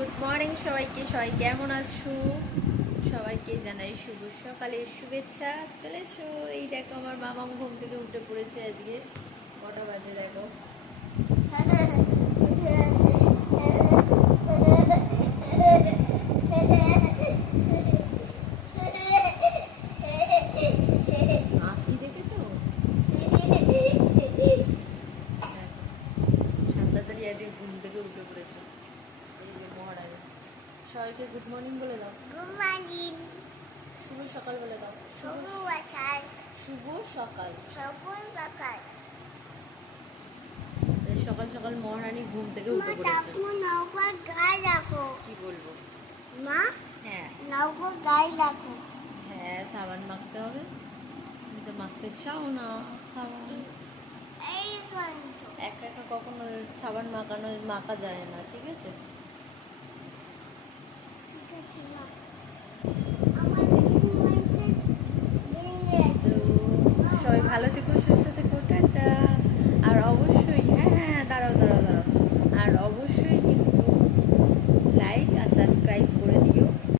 Good morning সবাইকে। সবাই কেমন আছো? সবাইকে জানাই শুভ সকালের শুভেচ্ছা। চলে এসো। এই দেখো আমার মামা ঘুম থেকে উঠে পড়েছে। আজকে কটা বাজে দেখো? আসি দেখেছো? সান্তাতারি আজকে ঘুম থেকে উঠে পড়েছে। এই যে মহারাজ, সবাইকে গুড মর্নিং বলে দাও। Good morning. শুভ সকাল বলে দাও। শুভ সকাল। শুভ সকাল। শুভ সকাল। সকাল সকাল মহারানী ঘুম থেকে উঠে পড়েছে। আপু নৌকা গায়ে রাখো। কি বলবো? মা, হ্যাঁ নৌকা গায়ে রাখো। হ্যাঁ, সাবান মাখতে হবে। তুমি তো মাখতে চাও না সাবান। এই গন্ধ। একা একা কখনো সাবান মাখা যায় না, ঠিক আছে? ঠিক আছে মা। আমার ঘুম হয়েছে। তো সবাই ভালো থেকো, সুস্থ থেকো, টাটা।